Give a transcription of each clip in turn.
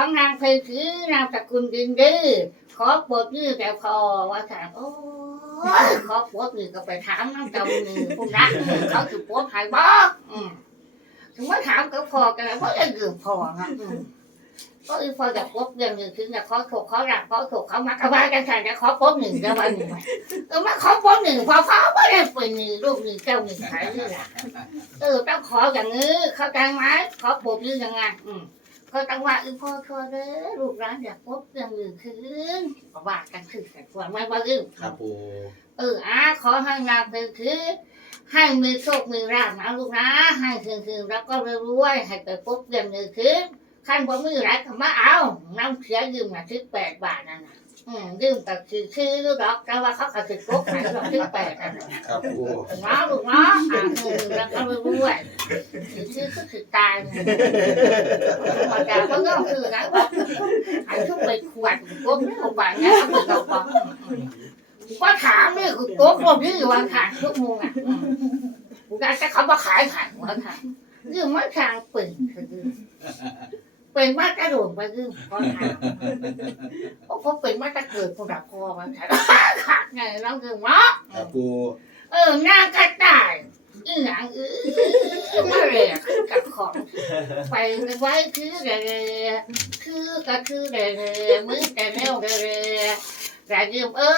ของนางเพยคือนามสกุลดินดื้อขอปวดยื้อแต่พอว่าถามโอ้ยขอปวดยื้อก็ไปถามน้ำเจ้าหนึ่งผู้รักเขาถือปวดหายบ่อืมถึงว่าถามก็พอกันเพราะยังยืมพอนะอืมก็อีพอจะปวดอย่างหนึ่งถึงจะขอถูกขอหลักขอถูกเขามากระบายกันฉันจะขอปวดหนึ่งจะวันหนึ่งเออมาขอปวดหนึ่งพอเขาไม่ได้เป็นหนึ่งลูกหนึ่งเจ้าหนึ่งขายนี่แหละเออต้องขออย่างนี้เข้าใจไหมขอปวดยื้อยังไงอืม ก็ต้งว่าอีพ่อทัวเด้อลูกร้านอยากพบเรื่องอื่นคืนว่ากันคือแต่ควรไม่ว่าอื่นครับปูเอออะขอให้งานเป็นคือ ให้มีโชคมีราบนะลูกนะให้คืนคืนแล้วก็รวยให้ไปพบเรื่องอื่นคืนขั้นบ่มีไรก็มาเอาน้ำเสียยืมมาที่แปดบาทนั่นน่ะ อืมยืมกับคือคือลูกดอกแต่ว่าเขาก็ติดพบให้เราที่แปดนั่นน่ะครับปูน้าลูกเนาะอ่าคือแล้วก็รวยๆคือชื่อก็คือตายเนี่ยพอจะก็ต้องคือนะว่าไอ้ทุกไปขวดก้มเข้าไปเนี่ยเอาไปเอาของว่าถามนี่คือโต๊ะรวมที่อยู่วันขายทุกมุมอะกูการจะเขามาขายขายวันขายนี่มันทางเปิดคือ เป็นมากกระโดดไปคือพอถามเพราะเขาเป็นมากจะเกิดคนดับคอมันขายขาดไงเราคือว่าครับปูเออนางกระต่ายอีหยังเออมาแหลกคือกับของไปไว้คือแหลคือก็คือแหลมือแต่แนวแหลแต่ยืมเอ้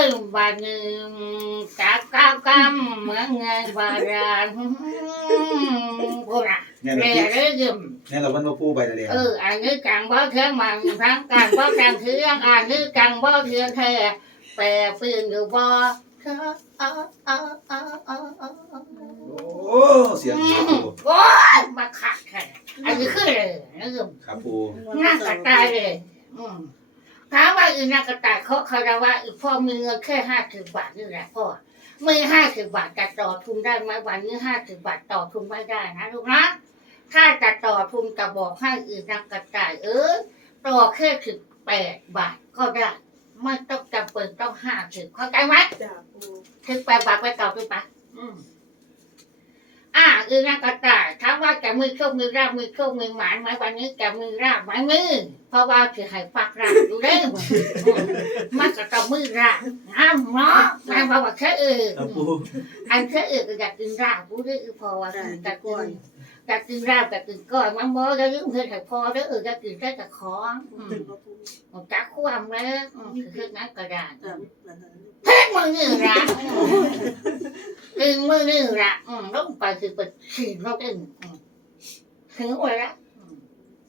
ยบาดหนึ่งจากก้าวกำเหมือนไงบาดาลพูดอะ เนี่ยแหลเราเลยยืมเนี่ยเราวันมาปูไปแล้วเอออันนี้กังบ่เทียงมันทั้งกังบ่กังเทียงอันนี้กังบ่เทียงแท้แปรปืนอยู่บ่เธออ้าอ้าอ้าอ้าอ้าโอ้เสียงดีปูโอ้ยมาขัดแท้อันนี้คือเลยนะยืมครับปูน่ากระตายเลยอืมถามว่าอีน่ากระตายเขาคารวะอีพ่อมีเงินแค่ห้าสิบบาทนี่แหละพ่อมีห้าสิบบาทจะต่อทุนได้ไหมวันนี้ห้าสิบบาทต่อทุนไม่ได้นะลูกนะ ถ้าจะต่อทุนจะบอกให้อีนักกระต่ายเออต่อแค่สิบแปดบาทก็ได้ ไม่ต้องจำเป็นต้องห้าสิบเข้าใจไหมจ้าปูสิบแปดบาทไปต่อทุนไปอืมอ่าอีนักกระต่ายถามว่าจะมือโชคมือราบมือโชคมือหมานไหมวันนี้จะมือราบไหมมือเพราะว่าถือให้ฝากราบอยู่เด้ออืมมันก็ต้องมือราบน้ำเนาะแม่บอกว่าแค่เออ ครับปู อันแค่เออก็อยากกินราบกูได้อพอว่าจ้าจะจะกิก้อนน จะกินราบจะกินก้อยมันบ่จะยืมเพื่อนให้พอเด้อเออจะกินแค่จะขออืมจ้าปูมันจักความแล้วอืมคือนั้นก็ได้จ้าเพ่งมือนี่ละอืมกินมือนี่ละอืมลงไปคือเป็นฉีดเราเองอืมถึงไว้ละอืม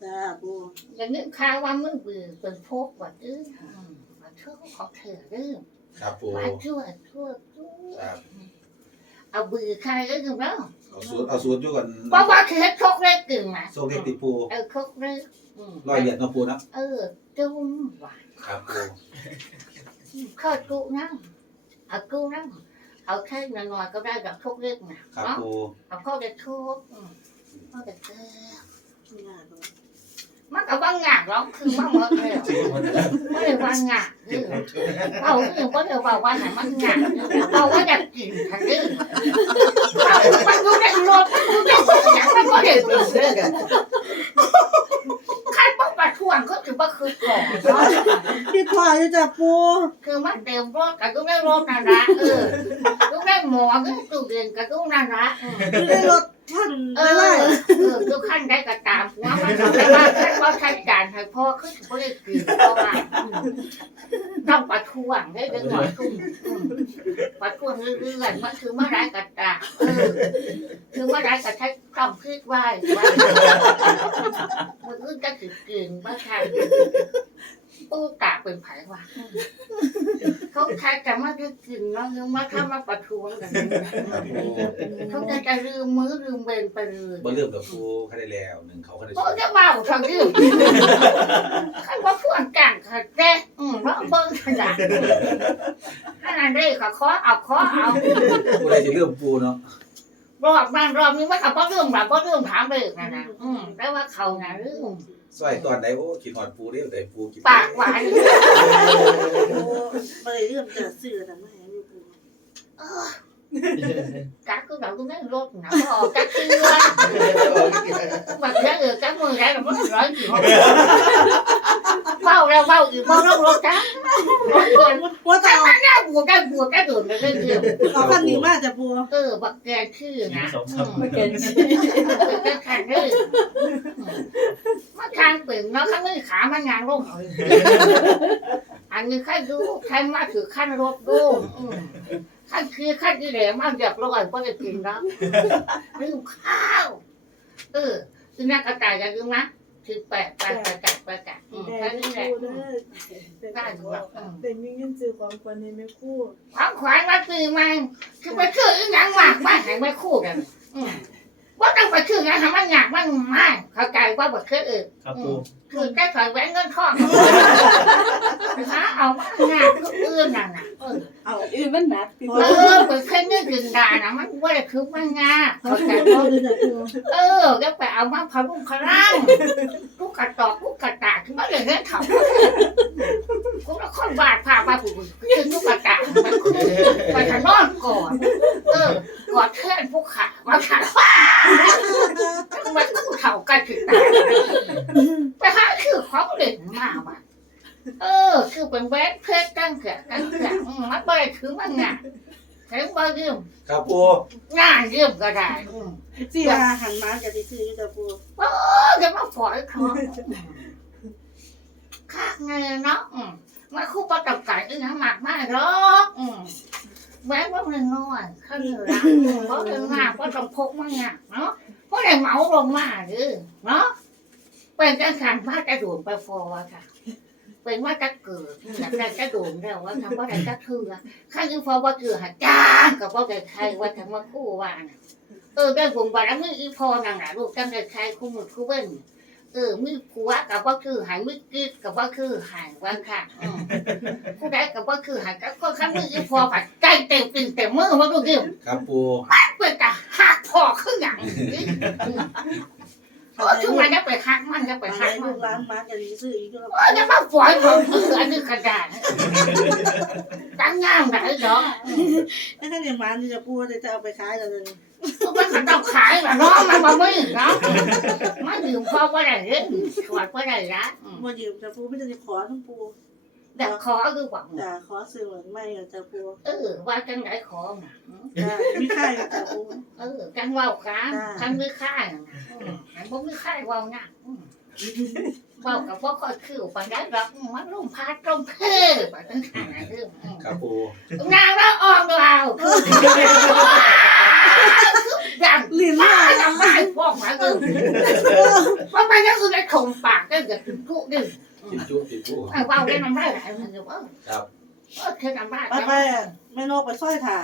จ้าปูอย่างนี้ข้าวว่ามือบือเป็นพกว่าดื้ออืมมาช่วยของเธอเด้อครับปูมาช่วยช่วยช่วยครับเอาบือใครก็อยู่แล้ว เอาสูตรเอาสูตรอยู่กันเพราะว่าคือให้ชกเล็กกึ่งมาโซเล็กติปูเออชกเล็กอืมร้อยเหรียญเนาะปูเนาะเออจุ้มว่ะครับปูเข้าจุนั่งเอาจุนั่งเอาแค่หน่อยๆก็ได้แบบชกเล็กนะครับเนาะปูเอาเข้าไปทุบอืมเข้าไปเกลืองานปู มันก็ว่างานร้องคือว่าหมดเลยจริงมันไม่ได้ว่างานเจ็บหมดเอาคือว่าเดี๋ยวว่าว่าไหนมันงานเอาว่าอยากกินทันทีเอามันดูได้รถมันดูได้ทุกอย่างมันก็ได้กินเลย วงก็ถือว่าคือของเนาะพี่พ่ออยู่จ้าปูคือมันเต็มรถกับตู้ได้รถนั่นละเออตู้ได้หมอก็ตู้เรียนกับตู้นั่นละอืมอยู่ในรถท่านเอไม่อไล่เออทุกขั้นได้ก็ตามหัวมันทำได้ว่าขั้นว่าขั้นการให้พ่อขึ้นก็ได้กินเพราะว่าอืมต้องประท้วงได้เรื่องหน่อยทุ่มอืมประท้วงเรื่อยๆมันคือเมื่อไรก็ตามเออคือเมื่อไรก็ใช้ต้องคิดไว้ ว่ามันอื่นจะถึงกินว่าใช่ปูตาเป็นไผ่ว่าเขาใช้แต่ไม่ได้กินเนาะยังมาทำมาประท้วงกันครับปูเขาจะจะลืมมือลืมเบนไปเลยบ่เริ่มกับปูแค่ได้แล้วหนึ่งเขาแค่ได้เพราะจะว่าทางนี้ขันว่าพวกกันค่ะแจ้อืมเพราะเบิ้งขนาดขนาดนี้ก็ขอเอาขอเอาปูได้จะเริ่มปูเนาะรอบนั้นรอบนี้ว่าเขาก็เรื่องแบบก็เรื่องถามเลยนะนะอืมแต่ว่าเขาน่ะเรื่อง ซอยตอนไหนโอ้คิดฮอดปูเด้แต่ปูกินปากหวาน โอ้ไม่ได้เรื่องจะซื้อแต่ไม่ให้ลูกปูเออ กักคือเราก็ไม่รถนะพอกักคือแบบนี้เออกักมือได้เราไม่ร้อยกี่เฝ้าแล้วเฝ้าอีกพอต้องรถจ้าก่อนว่าจะถ้าเอามันได้บวกได้บวกได้โดนไปเรื่อยเอาคันนี้มาจะปูๆเออบักแกชื่อนะไม่เกินเป็นขันเลยมาทางเป็นเนาะข้างนี้ขามันงานลงอันนี้ขั้นดูขั้นมาถือขั้นรถดู ขั้นคือขั้นที่แหลมมาเรียบร้อยก็จะกินแล้วลืมข้าว เออคือนักกระต่ายกันดูมั้ยถือแปะแปะแปะแปะแปะแปะอืมแต่แค่ไม่นี้แหละคู่อืเด้มอได้อยู่หรอกอืมแต่มีเงินซื้อความควรในไม่คู่ความขวัญมาคือมันคือไปคืออีหยังมากมากให้ไม่คู่กัน อืม ว่าต้องไปคือนะทำมันยากมันมากเข้าใจว่าบ่เคยเออครับปูคือแค่ถอยแหวนเงินทองหาเอามางานก็อื่นน่ะนะเออเอาอื่นมันหนักพี่เออไปแค่ เงินกินดานะมันว่าจะคือมันงาเขาเข้าใจแต่บ่ก็คือจะปูเออแล้วไปเอามาพะรุงพะรังกูกระตอกกูกระตากคือมันเลยเงินเขากูละคนบาดพามาผู้คือกูกระตากมันคือไปทางนอนก่อนเออกอดแทนผู้ขามาขาฟ้ามันกูเท่ากันถึงตายไปหาคือของเล่นมาว่ะเออ คือเป็นแหวนเพชรตั้งเกิดตั้งเกิดอืมมันบ่ได้ถือมันงา นถึงบ่ยืมครับปูงานยืมก็ได้อืมสี่ว่าหันมาจะไปซื้ออยู่จะปูโอ้จะมาฝอยคอข้างเงินเนาะอืมมาคู่ประตับไก่อีหยังมากมากหรอกอืมแหวนว่ามันน้อยข้างเหนือละอืมเพราะเรื่องมากเพราะต้องพกมันงานเนาะเพราะได้เหมาลงมาเด้อเนาะเป็นการขันพาจะโดนไปฟอค่ะ เป็นว่าจะเกิดอยากได้จะโดนแล้วว่าทำว่าได้จะคือข้าคือพอว่าเกิดหาจ้างกับว่าได้ใครว่าทำว่าคู่ว่าน่ะเออได้บุญบารมีอีพอนั่งน่ะลูกจังได้ใครคู่มือคู่เว้นเออมีผัวกับว่าคือหายมีกิ๊กกับว่าคือหายว่าค่ะอืมผู้ใดกับว่าคือหายก็คนข้างมืออีพอผัดใจเต็มปิ่นเต็มมือว่าลูกเดียวครับปูเป็นแต่หักพอขึ้นอย่างนี้ เอ้ทุกวันจะไปคักมันจะไปคักให้มันกร้านมาจะไปซื้ออีกก็เออจะมาฝอยของเอออันนี้กระดาษตั้งงามได้เหรอแล้วถ้าอย่างมันจะพูดจะเอาไปขายแล้วเลยมันก็ต้องขายแบบน้องมันมาไม่เนาะมาดื่มพ่อว่าได้เห็นขวดว่าได้ละ มายืมจะพูดไม่จะขอต้องพูด ปูแต่ขอคือหวังจะขอซื้อเหมือนไม่จะปูเออว่าจังไหนขอน่ะจะมีค่ายจะปูเออจังว่ากันคันไม่ค่ายนะอันบ่ไม่ค่ายว่าง่ะเว้ากับพ่อคอยคือปันได้รับมันลงพาตรงเพศปันตั้งขนาดเรื่องครับปูนางละอองเราอย่างลิ้นไม่มาทำไมพวกมันเออเพราะมันก็คือได้ถมปากได้เกิดถึงทุกดึง ติดจุติดปูไอ้ว่าวได้น้ำได้หลายมันอยู่เออครับ เออคือน้ำได้ไปไปแม่นกไปสร้อยถ่า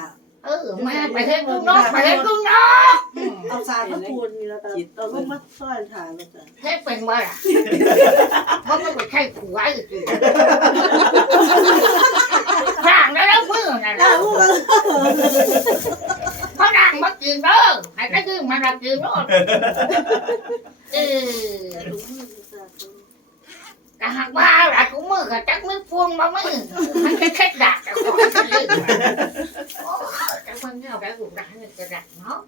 เออแม่ไปเฮ็ดลูกน้องไปเฮ็ดลูกน้องเอาสารพระปูนนี่แล้วก็เอาลูกมาสร้อยถ่าแล้วกันเฮ็ดเป็นว่าล่ะเพราะมันไม่ใช่ผัวอีกทีข้างได้แล้วมือนั่นถ้าแหละพูดกันเพราะนางมากินเด้อให้ก็คือมันรับกินรถเออ กะหักว่าละถุงมือกับจักมือพวงมามือมันจะเช็ดดักแต่ขอจะเล่นโอ้จักมันเงาได้หูดักนี่จะดักเนาะ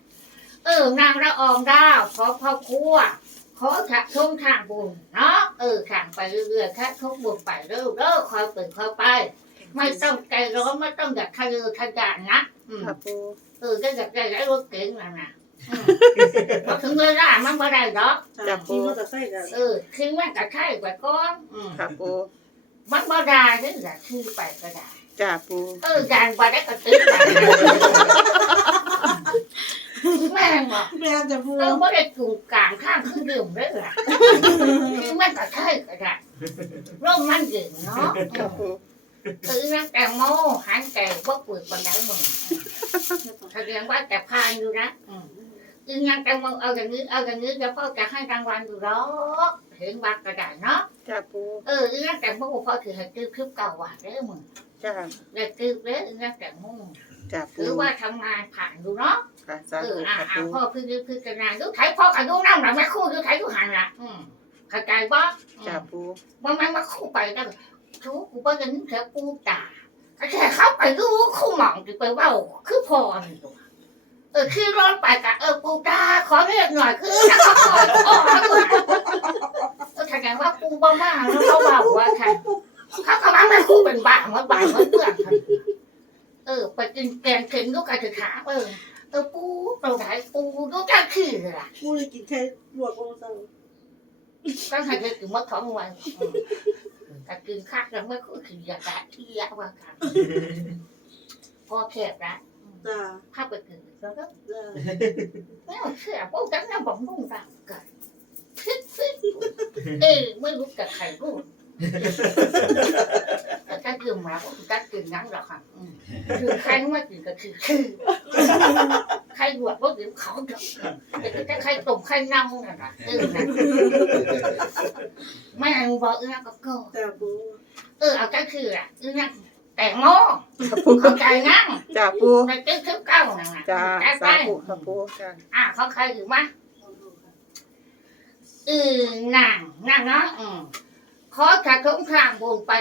เออนางละอองดาวขอพ่อครัวขอถักชมทางบุญเนาะเออทางไปเรื่อยๆแค่ทุกบุญไปเรื่อยๆคอยเปิดคอยไป ไม่ต้องใจร้อนไม่ต้องอยากทะเลทะยานนะอืมค่ะปูเออก็อยากได้รถเก๋งนะนะอืม พอถึงเวลามันไม่ได้หรอกจับปูก็ใส่กันเออคือมันก็ใช่ไปก่อนอืมค่ะปูมันบ่ได้นี่แหละคือไปก็ได้จ่าปูเออการไปได้ก็ตึ๊ดไปแม่งบอกแม่จะปูเออบ่ได้กลุ่มกลางข้างคือดื่มได้ล่ะคือมันก็ใช่ก็ได้ร่มมันดื่มเนาะคือนักแต่งโมหันแต่บ่เปิดบันไดมึงแสดงว่าแต่พานอยู่นะอืม คือนักแต่งโมเอาอย่างนี้เอาอย่างนี้เดี๋ยวพ่อจะให้รางวัลอยู่หรอกเห็นบัตรก็ได้เนาะจ่าปูเออนักแต่งโมพ่อถือให้ตื้อคลิปเก่าหวานได้อมึงจ่าได้ตื้อเด้อนักแต่งโมจ่าปูถือว่าทำงานผ่านดูเนาะค่ะสาเอธุออ่าค่ะอ่าปูพ่อพึ่งพึ่งกันนานดูไทยพ่อกับดูน้ำหลังแม่คู่ดูไทยดูหันละอืมเข้าใจบ่จ่าปูว่ามันมาคู่ไปแล้วชูกูบ่จะนึกถึงปูตาก็แค่เข้าไปดูคู่หมองจะไปเว่าคือพอนี่ตัว เออคือร้อนไปกะเออปูตาขอเรียกหน่อยคือถ้าเขาขอขอตัวเออแสดงว่าปูบ้ามาแล้วเขาบอกว่าค่ะเขากำลังไม่คู่เป็นบ้าว่าบ้าว่าเพื่อนค่ะเออไปกินแกงเค็มลูกกระถือขาเออเออปูเราไหนปูลูกกระคือล่ะปูเลยกินแค่ลวกลงสั่งก็ให้เธอถึงว่าท้องวันแต่กินคักแล้วไม่ค่อยขี้ยากะที่ยาว่ากันพอแคบนะ จ้าภาพไปกินแล้วก็จ้าไม่เอาเชื่อพวกกันนะบอกมุ่งต่างกันเอ้ไม่รู้กับใครรู้แต่ถ้ากินมาก็คือการกินงั้นหรอกค่ะคือใครไม่กินก็คือคือใครบวชก็กินเขาเถอะแต่ถ้าใครต้มใครเน่าน่ะนะเออนะไม่เอาบอกเออก็ก็จ้าปูเออเอาก็คืออะเออนะ แต่งโมเข้าใจงั้นจ้าปูในตึ้งทึบเก้านั่นน่ะจ้าได้สาไปธุค่ะปูจ้าอะเขาใครถือมาเออนางนางเนาะอืมขอถ้าสงครามบุญไป